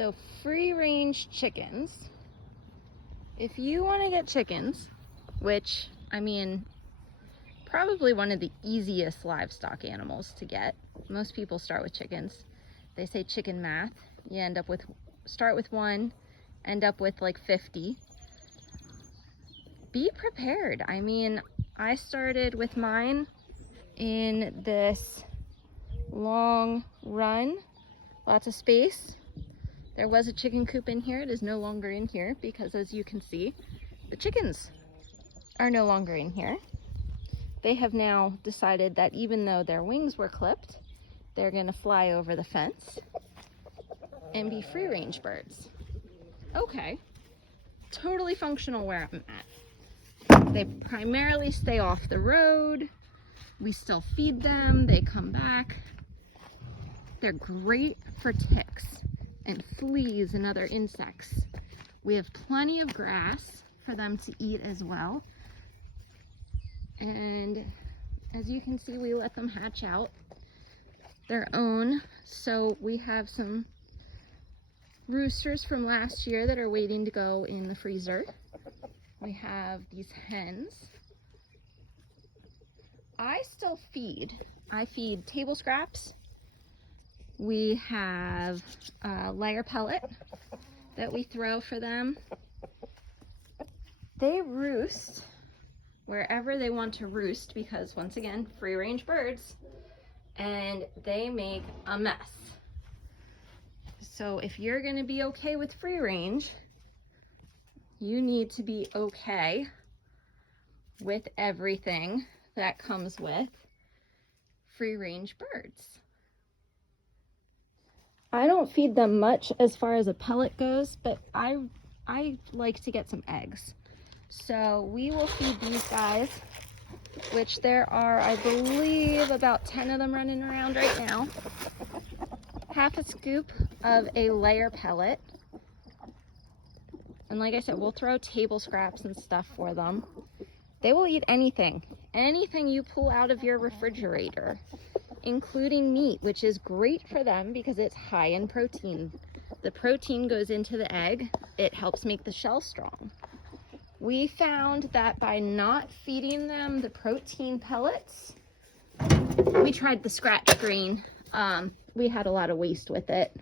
So free range chickens, if you want to get chickens, which I mean, probably one of the easiest livestock animals to get. Most people start with chickens. They say chicken math. You start with one, end up with like 50. Be prepared. I mean, I started with mine in this long run, lots of space. There was a chicken coop in here. It is no longer in here because, as you can see, the chickens are no longer in here. They have now decided that even though their wings were clipped, they're gonna fly over the fence and be free range birds. Okay, totally functional where I'm at. They primarily stay off the road. We still feed them, they come back. They're great for ticks and fleas and other insects. We have plenty of grass for them to eat as well. And as you can see, we let them hatch out their own. So we have some roosters from last year that are waiting to go in the freezer. We have these hens. I still feed. I feed table scraps. We have a layer pellet that we throw for them. They roost wherever they want to roost because, once again, free range birds, and they make a mess. So if you're going to be okay with free range, you need to be okay with everything that comes with free range birds. I don't feed them much as far as a pellet goes, but I like to get some eggs. So we will feed these guys, which there are, I believe, about 10 of them running around right now. Half a scoop of a layer pellet. And like I said, we'll throw table scraps and stuff for them. They will eat anything you pull out of your refrigerator, including meat, which is great for them because it's high in protein. The protein goes into the egg. It helps make the shell strong. We found that by not feeding them the protein pellets, we tried the scratch green. We had a lot of waste with it.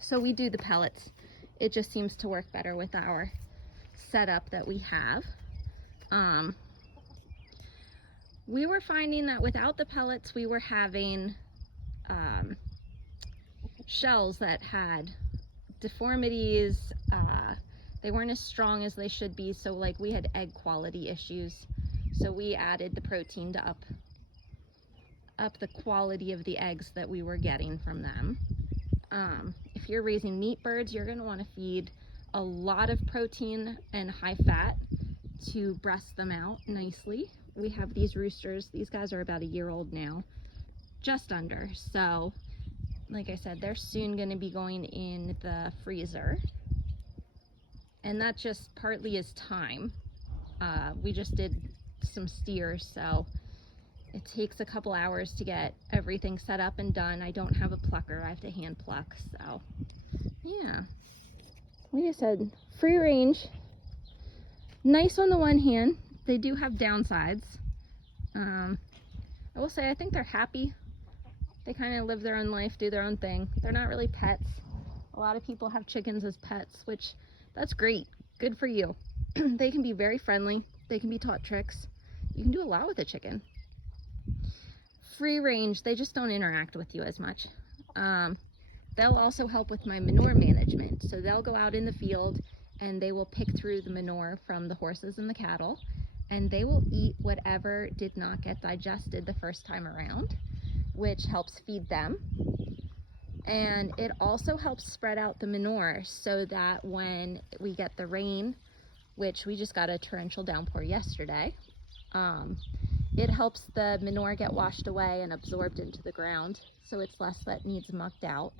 So we do the pellets. It just seems to work better with our setup that we have. We were finding that without the pellets, we were having shells that had deformities. They weren't as strong as they should be, so like we had egg quality issues. So we added the protein to up the quality of the eggs that we were getting from them. If you're raising meat birds, you're going to want to feed a lot of protein and high fat to breast them out nicely. We have these roosters. These guys are about a year old now, just under. So like I said, they're soon going to be going in the freezer. And that just partly is time. We just did some steers, so it takes a couple hours to get everything set up and done. I don't have a plucker. I have to hand pluck. So yeah, like I said, free range. Nice on the one hand. They do have downsides. I will say I think they're happy. They kind of live their own life, do their own thing. They're not really pets. A lot of people have chickens as pets, which that's great. Good for you. They can be very friendly. They can be taught tricks. You can do a lot with a chicken. Free range, they just don't interact with you as much. They'll also help with my manure management. So they'll go out in the field and they will pick through the manure from the horses and the cattle, and they will eat whatever did not get digested the first time around, which helps feed them. And it also helps spread out the manure so that when we get the rain, which we just got a torrential downpour yesterday, it helps the manure get washed away and absorbed into the ground, so it's less that needs mucked out.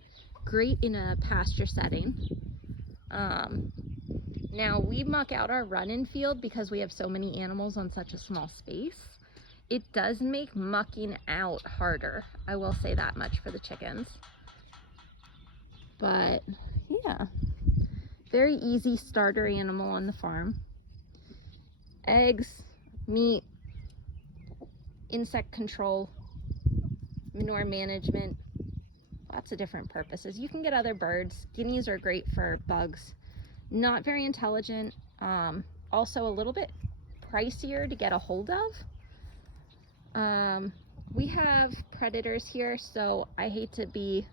Great in a pasture setting. Now we muck out our run-in field because we have so many animals on such a small space, it does make mucking out harder. I will say that much for the chickens. But yeah, very easy starter animal on the farm. Eggs, meat, insect control, manure management, lots of different purposes. You can get other birds. Guineas are great for bugs. Not very intelligent. Also a little bit pricier to get a hold of. We have predators here, so I hate to be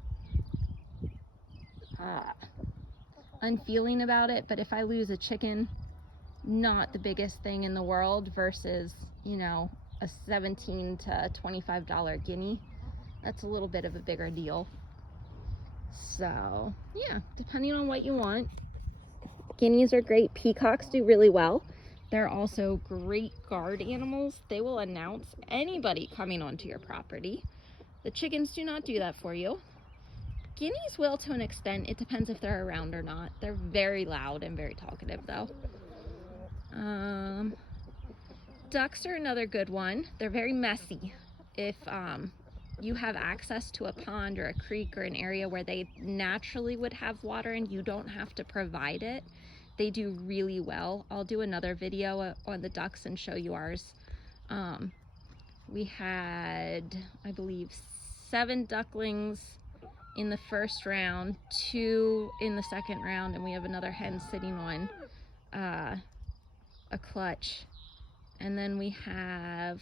unfeeling about it, but if I lose a chicken, not the biggest thing in the world versus, you know, a $17 to $25 guinea. That's a little bit of a bigger deal. So yeah, depending on what you want. Guineas are great. Peacocks do really well. They're also great guard animals. They will announce anybody coming onto your property. The chickens do not do that for you. Guineas will to an extent. It depends if they're around or not. They're very loud and very talkative though. Ducks are another good one. They're very messy. If you have access to a pond or a creek or an area where they naturally would have water and you don't have to provide it, they do really well. I'll do another video on the ducks and show you ours. We had, I believe, 7 ducklings in the first round, 2 in the second round, and we have another hen sitting on a clutch. And then we have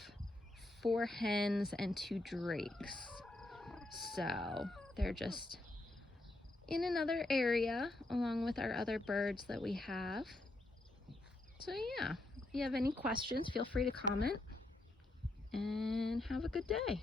4 hens and 2 drakes. So they're just in another area along with our other birds that we have. So yeah, if you have any questions, feel free to comment, and have a good day.